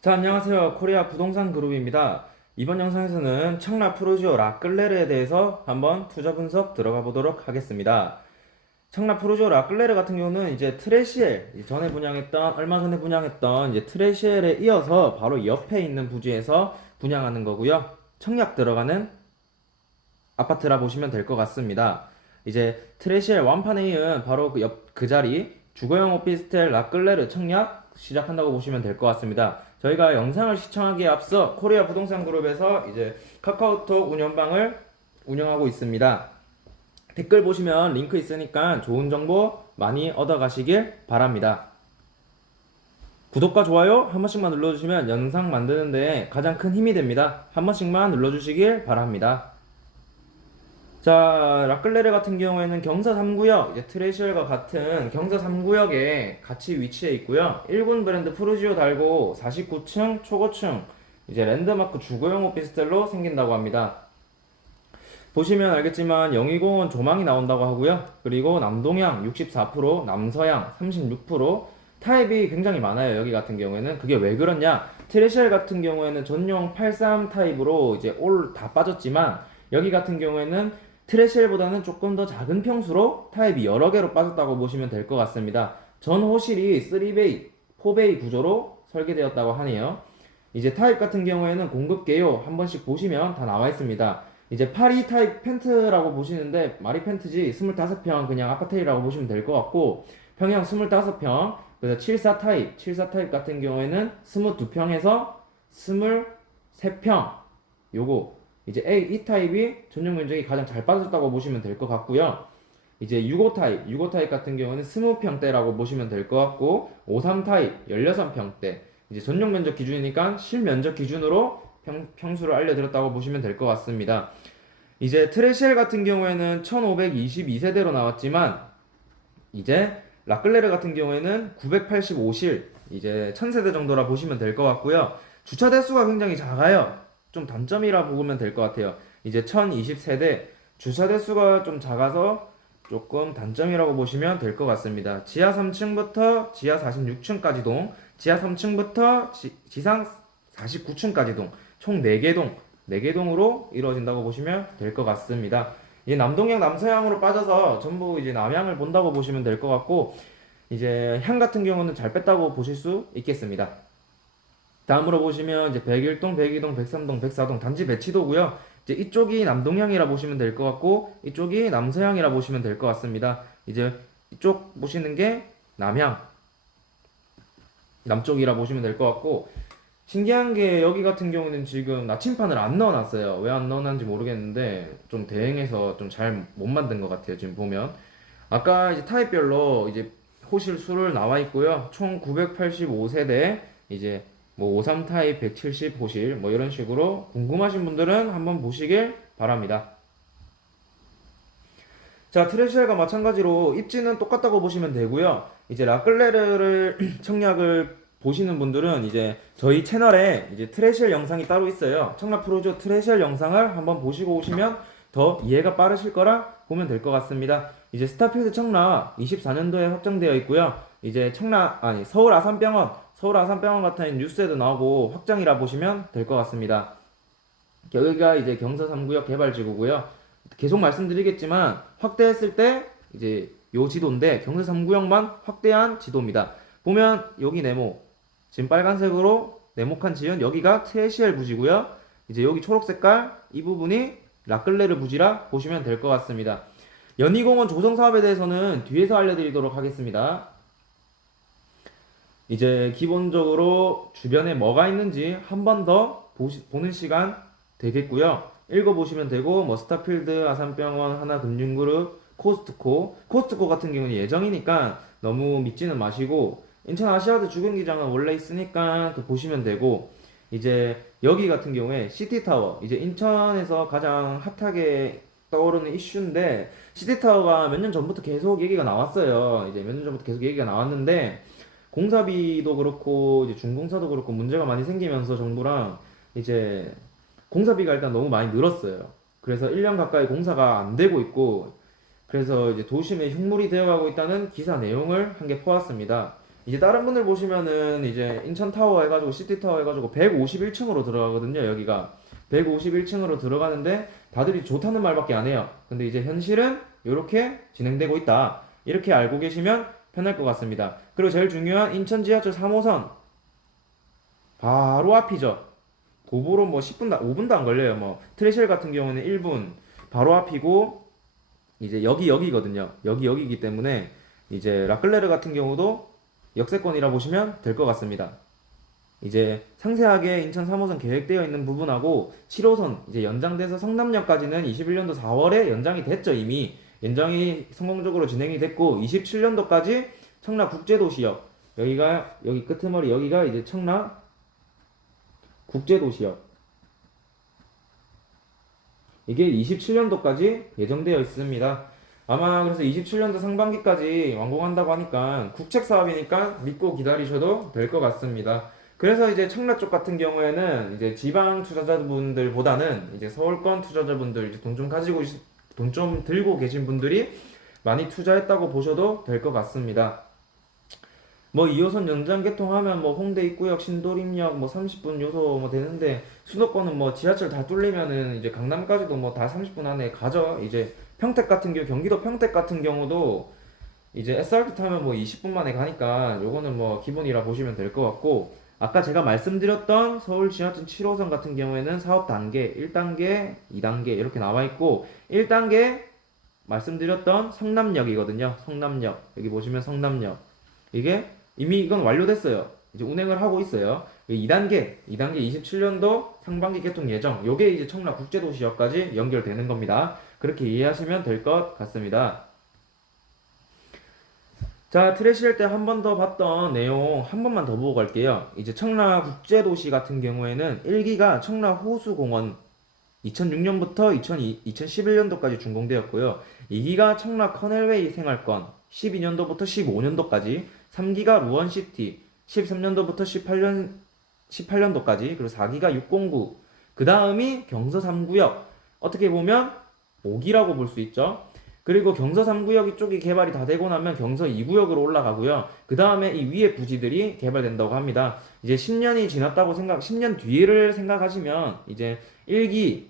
자, 안녕하세요. 코리아 부동산 그룹입니다. 이번 영상에서는 청라 프루지오 라끌레르에 대해서 한번 투자 분석 들어가 보도록 하겠습니다. 청라 프루지오 라끌레르 같은 경우는 이제 트레시엘, 얼마 전에 분양했던 이제 트레시엘에 이어서 바로 옆에 있는 부지에서 분양하는 거고요. 청약 들어가는 아파트라 보시면 될 것 같습니다. 이제 트레시엘 완판에 이은 바로 그 자리 주거용 오피스텔 라끌레르 청약 시작한다고 보시면 될 것 같습니다. 저희가 영상을 시청하기에 앞서 코리아 부동산 그룹에서 이제 카카오톡 운영방을 운영하고 있습니다. 댓글 보시면 링크 있으니까 좋은 정보 많이 얻어가시길 바랍니다. 구독과 좋아요 한 번씩만 눌러주시면 영상 만드는 데 가장 큰 힘이 됩니다. 한 번씩만 눌러주시길 바랍니다. 자, 라끌레르 같은 경우에는 경사 3구역, 이제 트레시얼과 같은 경사 3구역에 같이 위치해 있고요. 1군 브랜드 프루지오 달고 49층 초고층 이제 랜드마크 주거용 오피스텔로 생긴다고 합니다. 보시면 알겠지만 영희공원 조망이 나온다고 하고요. 그리고 남동향 64%, 남서향 36%, 타입이 굉장히 많아요. 여기 같은 경우에는 그게 왜 그러냐? 트레시얼 같은 경우에는 전용 83 타입으로 이제 올 다 빠졌지만 여기 같은 경우에는 트레시엘보다는 조금 더 작은 평수로 타입이 여러 개로 빠졌다고 보시면 될 것 같습니다. 전 호실이 3베이, 4베이 구조로 설계되었다고 하네요. 이제 타입 같은 경우에는 공급 개요 한 번씩 보시면 다 나와 있습니다. 이제 82 타입 펜트라고 보시는데 말이 펜트지 25평 그냥 아파트라고 보시면 될 것 같고 평형 25평 그래서 74 타입 같은 경우에는 22평에서 23평 요거 이제 이 타입이 전용 면적이 가장 잘 빠졌다고 보시면 될 것 같고요. 이제 65 타입 같은 경우는 20평대라고 보시면 될 것 같고 53 타입 16평대 이제 전용 면적 기준이니까 실면적 기준으로 평수를 알려드렸다고 보시면 될 것 같습니다. 이제 트레시엘 같은 경우에는 1522세대로 나왔지만 이제 라끌레르 같은 경우에는 985실 이제 1000세대 정도라 보시면 될 것 같고요. 주차 대수가 굉장히 작아요. 좀 단점이라 보면 될 것 같아요. 이제 1020세대 주차 대수가 좀 작아서 조금 단점이라고 보시면 될 것 같습니다. 지하 3층부터 지하 46층까지 동, 지하 3층부터 지상 49층까지 동, 총 4개 동, 4개 동으로 이루어진다고 보시면 될 것 같습니다. 이제 남동향, 남서향으로 빠져서 전부 이제 남향을 본다고 보시면 될 것 같고, 이제 향 같은 경우는 잘 뺐다고 보실 수 있겠습니다. 다음으로 보시면 이제 101동, 102동, 103동, 104동 단지 배치도고요. 이제 이쪽이 남동향이라 보시면 될 것 같고 이쪽이 남서향이라 보시면 될 것 같습니다. 이제 이쪽 보시는 게 남향, 남쪽이라 보시면 될 것 같고 신기한 게 여기 같은 경우는 지금 나침판을 안 넣어놨어요. 왜 안 넣어놨는지 모르겠는데 좀 대행해서 좀 잘 못 만든 것 같아요. 지금 보면 아까 이제 타입별로 이제 호실 수를 나와 있고요. 총 985세대 이제 뭐 53 타입 170 호실 뭐 이런 식으로 궁금하신 분들은 한번 보시길 바랍니다. 자, 트레시엘과 마찬가지로 입지는 똑같다고 보시면 되고요. 이제 라끌레르를 청약을 보시는 분들은 이제 저희 채널에 이제 트레시엘 영상이 따로 있어요. 청라 프로조 트레시엘 영상을 한번 보시고 오시면 더 이해가 빠르실 거라 보면 될 것 같습니다. 이제 스타필드 청라 24년도에 확정되어 있고요. 이제 서울 아산병원 같은 뉴스에도 나오고 확정이라 보시면 될 것 같습니다. 여기가 이제 경사 3구역 개발지구고요. 계속 말씀드리겠지만 확대했을 때 이제 요 지도인데 경사 3구역만 확대한 지도입니다. 보면 여기 네모 지금 빨간색으로 네모칸 지은 여기가 트레시엘 부지고요. 이제 여기 초록색깔 이 부분이 라끌레르 부지라 보시면 될 것 같습니다. 연희공원 조성 사업에 대해서는 뒤에서 알려드리도록 하겠습니다. 이제 기본적으로 주변에 뭐가 있는지 한 번 더 보는 시간 되겠고요. 읽어보시면 되고 뭐 스타필드, 아산병원, 하나금융그룹, 코스트코 같은 경우는 예정이니까 너무 믿지는 마시고 인천 아시아드 주경기장은 원래 있으니까 또 보시면 되고 이제 여기 같은 경우에 시티타워 이제 인천에서 가장 핫하게 떠오르는 이슈인데 시티타워가 몇 년 전부터 계속 얘기가 나왔어요. 이제 몇 년 전부터 계속 얘기가 나왔는데 공사비도 그렇고 이제 준공사도 그렇고 문제가 많이 생기면서 정부랑 이제 공사비가 일단 너무 많이 늘었어요. 그래서 1년 가까이 공사가 안 되고 있고 그래서 이제 도심에 흉물이 되어가고 있다는 기사 내용을 한 개 퍼왔습니다. 이제 다른 분들 보시면은 이제 인천타워 해가지고 시티타워 해가지고 151층으로 들어가거든요. 여기가 151층으로 들어가는데 다들이 좋다는 말밖에 안 해요. 근데 이제 현실은 이렇게 진행되고 있다. 이렇게 알고 계시면 편할 것 같습니다. 그리고 제일 중요한 인천 지하철 3호선 바로 앞이죠. 도보로 뭐 10분, 5분도 안 걸려요. 뭐 트레실 같은 경우는 1분 바로 앞이고 이제 여기거든요. 여기이기 때문에 이제 라클레르 같은 경우도 역세권이라 보시면 될 것 같습니다. 이제 상세하게 인천 3호선 계획되어 있는 부분하고 7호선 이제 연장돼서 성남역까지는 21년도 4월에 연장이 됐죠. 이미 연장이 성공적으로 진행이 됐고 27년도까지 청라 국제도시역 여기 끄트머리 여기가 이제 청라 국제도시역 이게 27년도까지 예정되어 있습니다. 아마 그래서 27년도 상반기까지 완공한다고 하니까 국책 사업이니까 믿고 기다리셔도 될 것 같습니다. 그래서 이제 청라 쪽 같은 경우에는 이제 지방 투자자분들보다는 이제 서울권 투자자분들 이제 돈 좀 들고 계신 분들이 많이 투자했다고 보셔도 될 것 같습니다. 뭐 2호선 연장 개통하면 뭐 홍대 입구역, 신도림역 뭐 30분 요소 뭐 되는데 수도권은 뭐 지하철 다 뚫리면은 이제 강남까지도 뭐 다 30분 안에 가죠. 이제 평택 같은 경우 경기도 평택 같은 경우도 이제 SRT 타면 뭐 20분 만에 가니까 요거는 뭐 기본이라 보시면 될 것 같고 아까 제가 말씀드렸던 서울 지하철 7호선 같은 경우에는 사업 단계 1단계, 2단계 이렇게 나와 있고 1단계 말씀드렸던 성남역이거든요. 성남역 여기 보시면 성남역 이게 이미 이건 완료됐어요. 이제 운행을 하고 있어요. 2단계 27년도 상반기 개통 예정. 요게 이제 청라 국제도시역까지 연결되는 겁니다. 그렇게 이해하시면 될 것 같습니다. 자, 트래시할 때 한 번 더 봤던 내용 한 번만 더 보고 갈게요. 이제 청라 국제도시 같은 경우에는 1기가 청라 호수공원 2006년부터 2011년도까지 준공되었고요. 2기가 청라 커넬웨이 생활권 12년도부터 15년도까지 3기가 루원시티 13년도부터 18년도까지 그리고 4기가 609 그 다음이 경서 3구역 어떻게 보면 5기라고 볼 수 있죠. 그리고 경서 3구역 이쪽이 개발이 다 되고 나면 경서 2구역으로 올라가고요. 그 다음에 이 위에 부지들이 개발된다고 합니다. 이제 10년이 지났다고 10년 뒤를 생각하시면 이제 1기,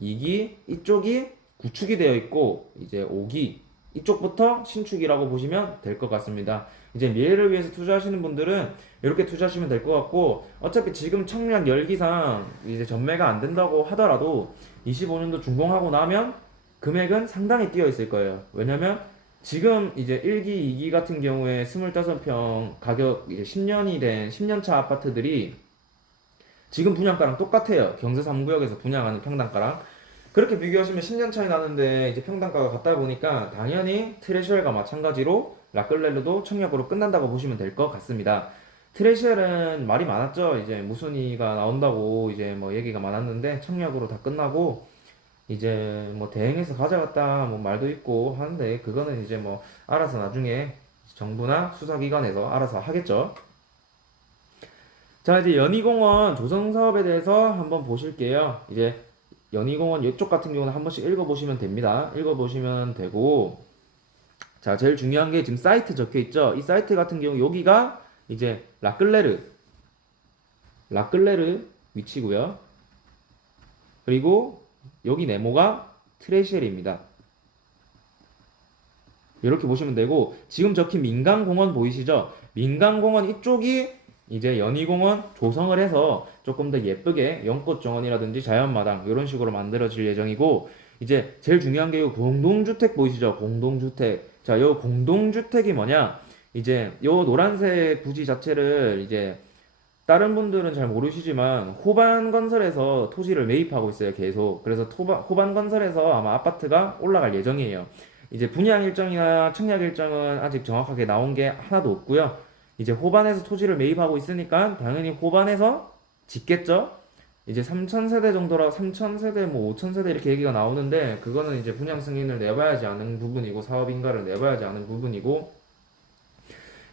2기 이쪽이 구축이 되어 있고 이제 5기 이쪽부터 신축이라고 보시면 될 것 같습니다. 이제 미래를 위해서 투자하시는 분들은 이렇게 투자하시면 될 것 같고 어차피 지금 청약 열기상 이제 전매가 안 된다고 하더라도 25년도 준공하고 나면 금액은 상당히 뛰어 있을 거예요. 왜냐면 지금 이제 1기, 2기 같은 경우에 25평 가격 이제 10년이 된 10년차 아파트들이 지금 분양가랑 똑같아요. 경서 3구역에서 분양하는 평당가랑. 그렇게 비교하시면 10년 차이 나는데 이제 평당가가 같다 보니까 당연히 트레시얼과 마찬가지로 라클레르도 청약으로 끝난다고 보시면 될 것 같습니다. 트레시얼은 말이 많았죠. 이제 무순위가 나온다고 이제 뭐 얘기가 많았는데 청약으로 다 끝나고 이제 뭐 대행해서 가져갔다 뭐 말도 있고 하는데 그거는 이제 뭐 알아서 나중에 정부나 수사기관에서 알아서 하겠죠. 자 이제 연희공원 조성 사업에 대해서 한번 보실게요. 이제 연희공원 이쪽 같은 경우는 한 번씩 읽어보시면 됩니다. 읽어보시면 되고 자 제일 중요한 게 지금 사이트 적혀 있죠. 이 사이트 같은 경우 여기가 이제 라클레르 위치고요. 그리고 여기 네모가 트레시엘입니다. 이렇게 보시면 되고 지금 적힌 민간공원 보이시죠? 민간공원 이쪽이 이제 연희공원 조성을 해서 조금 더 예쁘게 연꽃정원이라든지 자연마당 이런 식으로 만들어질 예정이고 이제 제일 중요한 게 이 공동주택 보이시죠? 공동주택. 자, 이 공동주택이 뭐냐? 이제 이 노란색 부지 자체를 이제 다른 분들은 잘 모르시지만 호반건설에서 토지를 매입하고 있어요. 계속. 그래서 호반건설에서 아마 아파트가 올라갈 예정이에요. 이제 분양 일정이나 청약 일정은 아직 정확하게 나온 게 하나도 없고요. 이제 호반에서 토지를 매입하고 있으니까 당연히 호반에서 짓겠죠. 이제 3,000세대 정도라 3,000세대 뭐 5,000세대 이렇게 얘기가 나오는데 그거는 이제 분양 승인을 내봐야지 않은 부분이고 사업인가를 내봐야지 않은 부분이고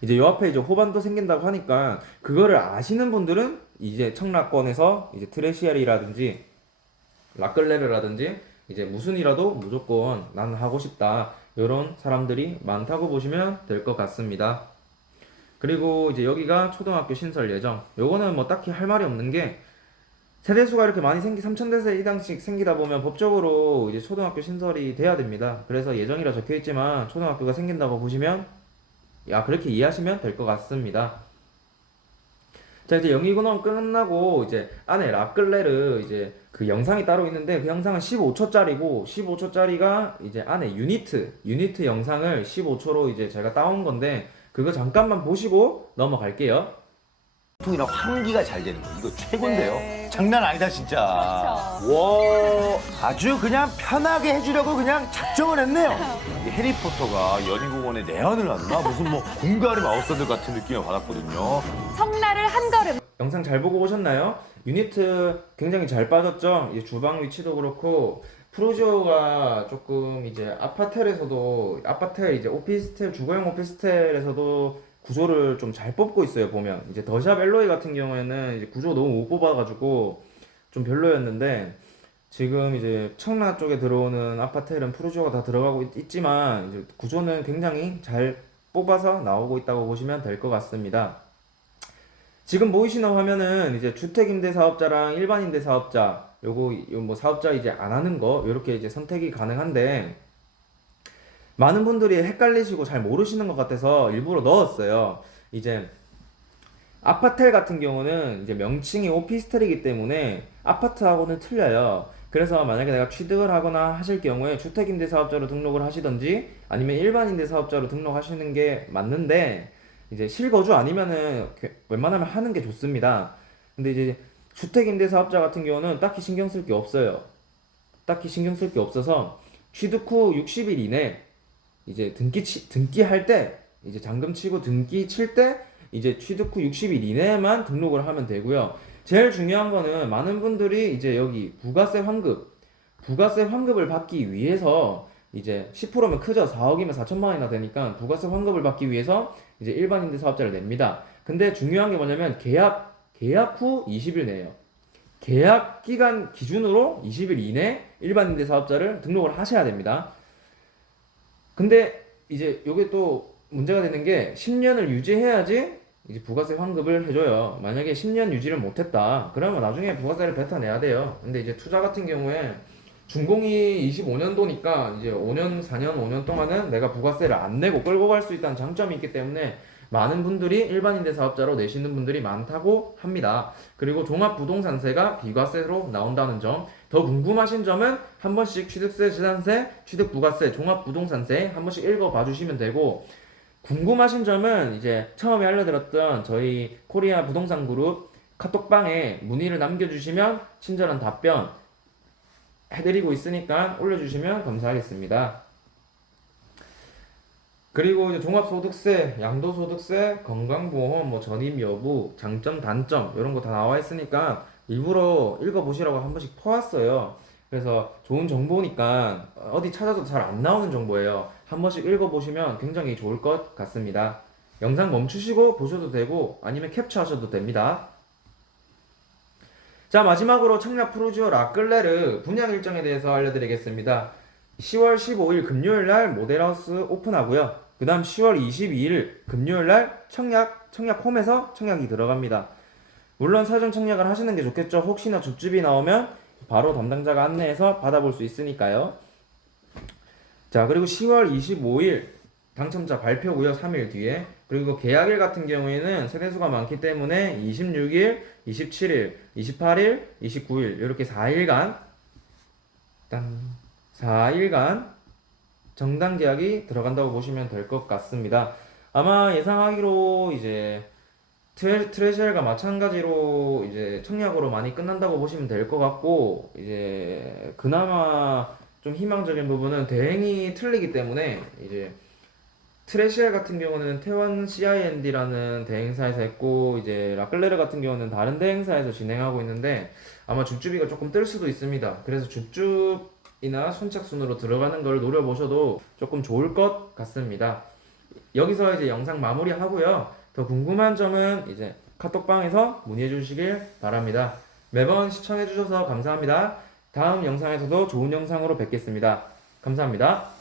이제 요 앞에 이제 호반도 생긴다고 하니까 그거를 아시는 분들은 이제 청라권에서 이제 트레시알이라든지 라끌레르라든지 이제 무슨이라도 무조건 나는 하고 싶다 이런 사람들이 많다고 보시면 될 것 같습니다. 그리고 이제 여기가 초등학교 신설 예정. 요거는 뭐 딱히 할 말이 없는 게 세대수가 이렇게 많이 3,000대세 이당씩 생기다 보면 법적으로 이제 초등학교 신설이 돼야 됩니다. 그래서 예정이라 적혀 있지만 초등학교가 생긴다고 보시면 그렇게 이해하시면 될 것 같습니다. 자, 이제 영희군원 끝나고 이제 안에 라끌레르 이제 그 영상이 따로 있는데 그 영상은 15초짜리고 15초짜리가 이제 안에 유니트 영상을 15초로 이제 제가 따온 건데 그거 잠깐만 보시고 넘어갈게요. 통이랑 환기가 잘 되는 거 이거 최고인데요. 네. 장난 아니다 진짜. 와 아주 그냥 편하게 해주려고 그냥 작정을 했네요. 이 해리포터가 연희공원에 내한을 왔나 무슨 뭐 공갈이 마우스들 같은 느낌을 받았거든요. 청라를 한 걸음. 영상 잘 보고 오셨나요? 유니트 굉장히 잘 빠졌죠? 이제 주방 위치도 그렇고 프로지오가 조금 이제 아파텔 이제 오피스텔 주거용 오피스텔에서도 구조를 좀 잘 뽑고 있어요. 보면 이제 더샵 엘로이 같은 경우에는 이제 구조 너무 못 뽑아가지고 좀 별로였는데 지금 이제 청라 쪽에 들어오는 아파텔은 프로지오가 다 들어가고 있지만 이제 구조는 굉장히 잘 뽑아서 나오고 있다고 보시면 될 것 같습니다. 지금 보이시는 화면은 이제 주택임대사업자랑 일반임대사업자 요거 뭐 사업자 이제 안 하는 거 요렇게 이제 선택이 가능한데 많은 분들이 헷갈리시고 잘 모르시는 것 같아서 일부러 넣었어요. 이제 아파텔 같은 경우는 이제 명칭이 오피스텔이기 때문에 아파트하고는 틀려요. 그래서 만약에 내가 취득을 하거나 하실 경우에 주택임대사업자로 등록을 하시던지 아니면 일반임대사업자로 등록하시는 게 맞는데 이제 실거주 아니면은 웬만하면 하는 게 좋습니다. 근데 이제 주택임대사업자 같은 경우는 딱히 신경 쓸 게 없어요. 딱히 신경 쓸 게 없어서 취득 후 60일 이내 이제 등기할 때 이제 잔금 치고 등기 칠 때 이제 취득 후 60일 이내에만 등록을 하면 되고요. 제일 중요한 거는 많은 분들이 이제 여기 부가세 환급을 받기 위해서 이제 10%면 크죠. 4억이면 4천만 원이나 되니까 부가세 환급을 받기 위해서 이제 일반 임대 사업자를 냅니다. 근데 중요한 게 뭐냐면 계약 후 20일 내에요. 계약 기간 기준으로 20일 이내 일반 임대 사업자를 등록을 하셔야 됩니다. 근데 이제 요게 또 문제가 되는 게 10년을 유지해야지 이제 부가세 환급을 해줘요. 만약에 10년 유지를 못했다 그러면 나중에 부가세를 뱉어내야 돼요. 근데 이제 투자 같은 경우에 준공이 25년도니까 이제 5년 4년 5년 동안은 내가 부가세를 안 내고 끌고 갈 수 있다는 장점이 있기 때문에 많은 분들이 일반임대 사업자로 내시는 분들이 많다고 합니다. 그리고 종합부동산세가 비과세로 나온다는 점, 더 궁금하신 점은 한 번씩 취득세, 재산세, 취득부가세, 종합부동산세 한 번씩 읽어봐 주시면 되고, 궁금하신 점은 이제 처음에 알려드렸던 저희 코리아 부동산 그룹 카톡방에 문의를 남겨주시면 친절한 답변 해드리고 있으니까 올려주시면 감사하겠습니다. 그리고 이제 종합소득세, 양도소득세, 건강보험, 뭐 전입 여부, 장점, 단점 이런 거 다 나와 있으니까 일부러 읽어보시라고 한 번씩 퍼왔어요. 그래서 좋은 정보니까 어디 찾아도 잘 안 나오는 정보예요. 한 번씩 읽어보시면 굉장히 좋을 것 같습니다. 영상 멈추시고 보셔도 되고 아니면 캡처하셔도 됩니다. 자, 마지막으로 청약 프로지오 라끌레르 분양 일정에 대해서 알려드리겠습니다. 10월 15일 금요일날 모델하우스 오픈하고요. 그 다음 10월 22일 금요일날 청약홈에서 청약이 들어갑니다. 물론 사전 청약을 하시는 게 좋겠죠. 혹시나 줍줍이 나오면 바로 담당자가 안내해서 받아볼 수 있으니까요. 자, 그리고 10월 25일 당첨자 발표고요. 3일 뒤에. 그리고 계약일 같은 경우에는 세대수가 많기 때문에 26일, 27일, 28일, 29일 이렇게 4일간 정당 계약이 들어간다고 보시면 될 것 같습니다. 아마 예상하기로 이제 트레시얼과 마찬가지로 이제 청약으로 많이 끝난다고 보시면 될 것 같고, 이제 그나마 좀 희망적인 부분은 대행이 틀리기 때문에 이제 트레시얼 같은 경우는 태원 CIND라는 대행사에서 했고 이제 라끌레르 같은 경우는 다른 대행사에서 진행하고 있는데 아마 줍줍이가 조금 뜰 수도 있습니다. 그래서 줍줍이나 순착순으로 들어가는 걸 노려보셔도 조금 좋을 것 같습니다. 여기서 이제 영상 마무리하고요. 더 궁금한 점은 이제 카톡방에서 문의해 주시길 바랍니다. 매번 시청해 주셔서 감사합니다. 다음 영상에서도 좋은 영상으로 뵙겠습니다. 감사합니다.